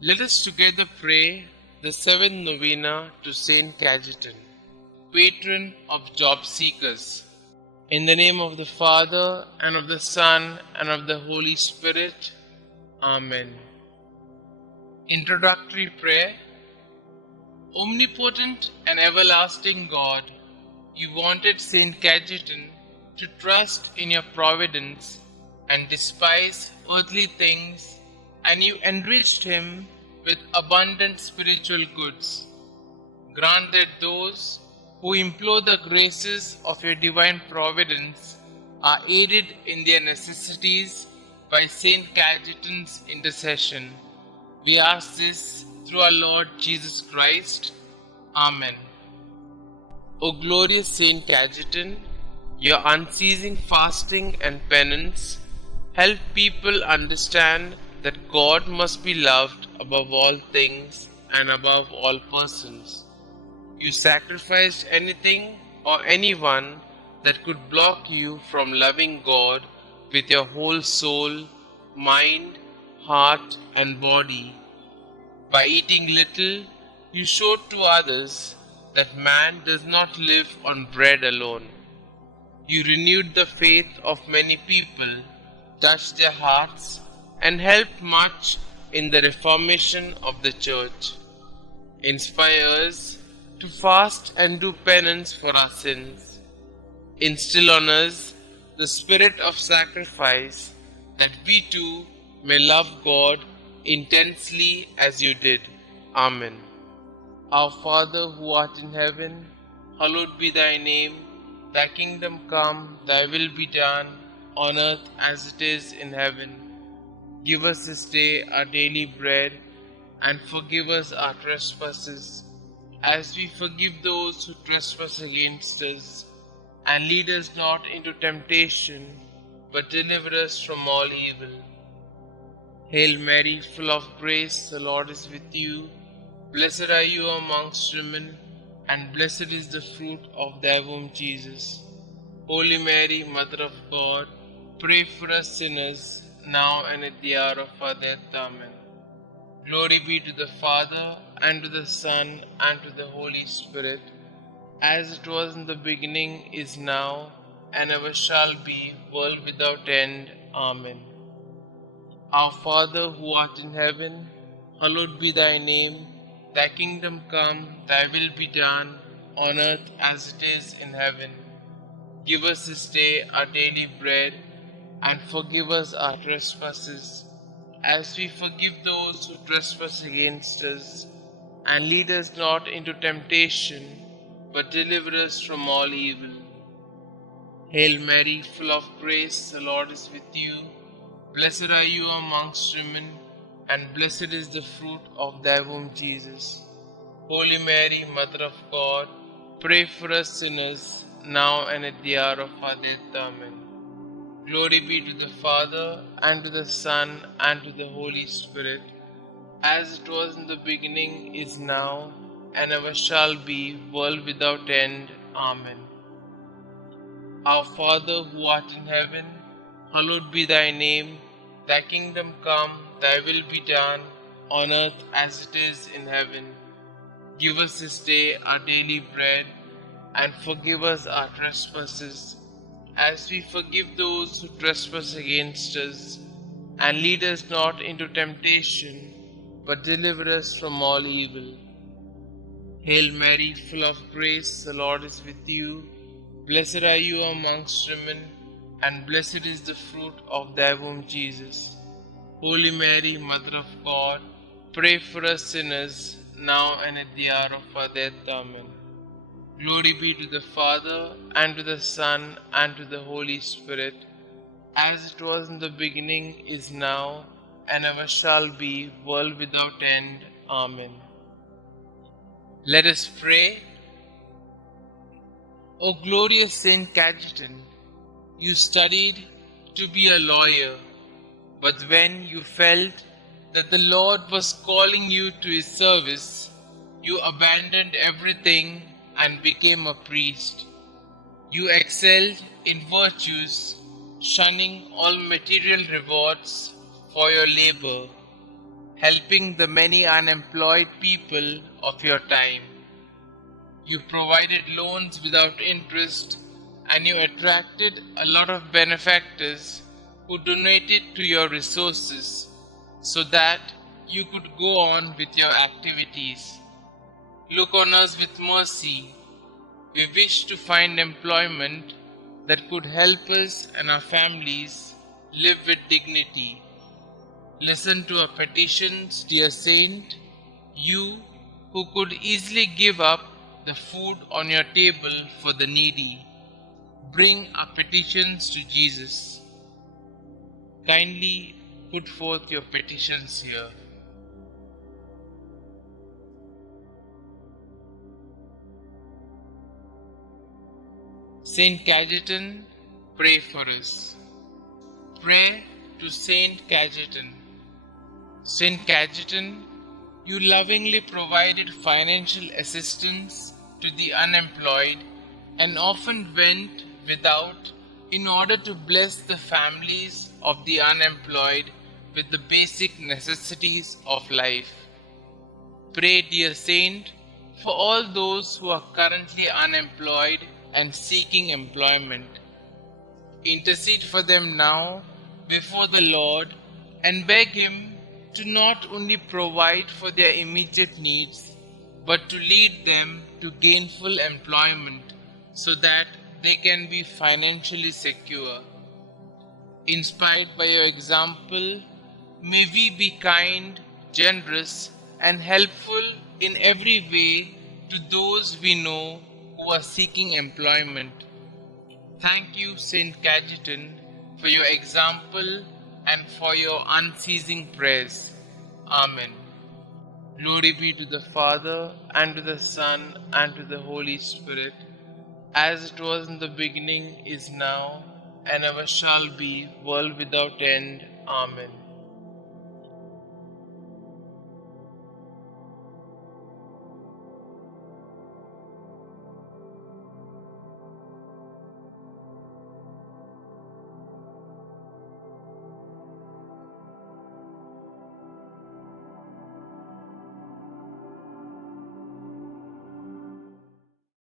Let us together pray the seventh novena to St Cajetan, patron of job seekers. In the name of the Father, and of the Son, and of the Holy Spirit. Amen. Introductory prayer. Omnipotent and everlasting God, you wanted St Cajetan to trust in your providence and despise earthly things, and you enriched him with abundant spiritual goods. Grant that those who implore the graces of your divine providence are aided in their necessities by St Cajetan's intercession. We ask this through our Lord Jesus Christ. Amen. O glorious Saint Cajetan, your unceasing fasting and penance help people understand that God must be loved above all things and above all persons. You sacrificed anything or anyone that could block you from loving God with your whole soul, mind, heart, and body. By eating little, you showed to others that man does not live on bread alone. You renewed the faith of many people, touched their hearts, and helped much in the reformation of the Church. Inspire us to fast and do penance for our sins. Instill on us the spirit of sacrifice, that we too may love God intensely as you did. Amen. Our Father who art in heaven, hallowed be thy name. Thy kingdom come, thy will be done, on earth as it is in heaven. Give us this day our daily bread, and forgive us our trespasses, as we forgive those who trespass against us. And lead us not into temptation, but deliver us from all evil. Hail Mary, full of grace, the Lord is with you. Blessed are you amongst women, and blessed is the fruit of thy womb, Jesus. Holy Mary, Mother of God, pray for us sinners, now and at the hour of our death. Amen. Glory be to the Father, and to the Son, and to the Holy Spirit, as it was in the beginning, is now, and ever shall be, world without end. Amen. Our Father who art in heaven, hallowed be thy name. Thy kingdom come, thy will be done, on earth as it is in heaven. Give us this day our daily bread, and forgive us our trespasses, as we forgive those who trespass against us. And lead us not into temptation, but deliver us from all evil. Hail Mary, full of grace, the Lord is with you. Blessed are you amongst women, and blessed is the fruit of thy womb, Jesus. Holy Mary, Mother of God, pray for us sinners, now and at the hour of our death. Amen. Glory be to the Father, and to the Son, and to the Holy Spirit, as it was in the beginning, is now, and ever shall be, world without end. Amen. Our Father who art in heaven, hallowed be thy name. Thy kingdom come, thy will be done, on earth as it is in heaven. Give us this day our daily bread, and forgive us our trespasses, as we forgive those who trespass against us. And lead us not into temptation, but deliver us from all evil. Hail Mary, full of grace, the Lord is with you. Blessed are you amongst women, and blessed is the fruit of thy womb, Jesus. Holy Mary, Mother of God, pray for us sinners, now and at the hour of our death. Amen. Glory be to the Father, and to the Son, and to the Holy Spirit, as it was in the beginning, is now, and ever shall be, world without end. Amen. Let us pray. O glorious St Cajetan, you studied to be a lawyer, but when you felt that the Lord was calling you to his service, you abandoned everything and became a priest. You excelled in virtues, shunning all material rewards for your labor. helping the many unemployed people of your time. You provided loans without interest, and you attracted a lot of benefactors who donated to your resources so that you could go on with your activities. Look on us with mercy. We wish to find employment that could help us and our families live with dignity. Listen to our petitions, dear Saint, you who could easily give up the food on your table for the needy. Bring our petitions to Jesus. Kindly put forth your petitions here. St Cajetan, pray for us. Pray to St Cajetan. St Cajetan, you lovingly provided financial assistance to the unemployed and often went without in order to bless the families of the unemployed with the basic necessities of life. Pray, dear Saint, for all those who are currently unemployed and seeking employment. Intercede for them now before the Lord and beg Him to not only provide for their immediate needs, but to lead them to gainful employment so that they can be financially secure. Inspired by your example, may we be kind, generous, and helpful in every way to those we know who are seeking employment. Thank you, St. Cajetan, for your example and for your unceasing prayers. Amen. Glory be to the Father, and to the Son, and to the Holy Spirit, as it was in the beginning, is now, and ever shall be, world without end. Amen.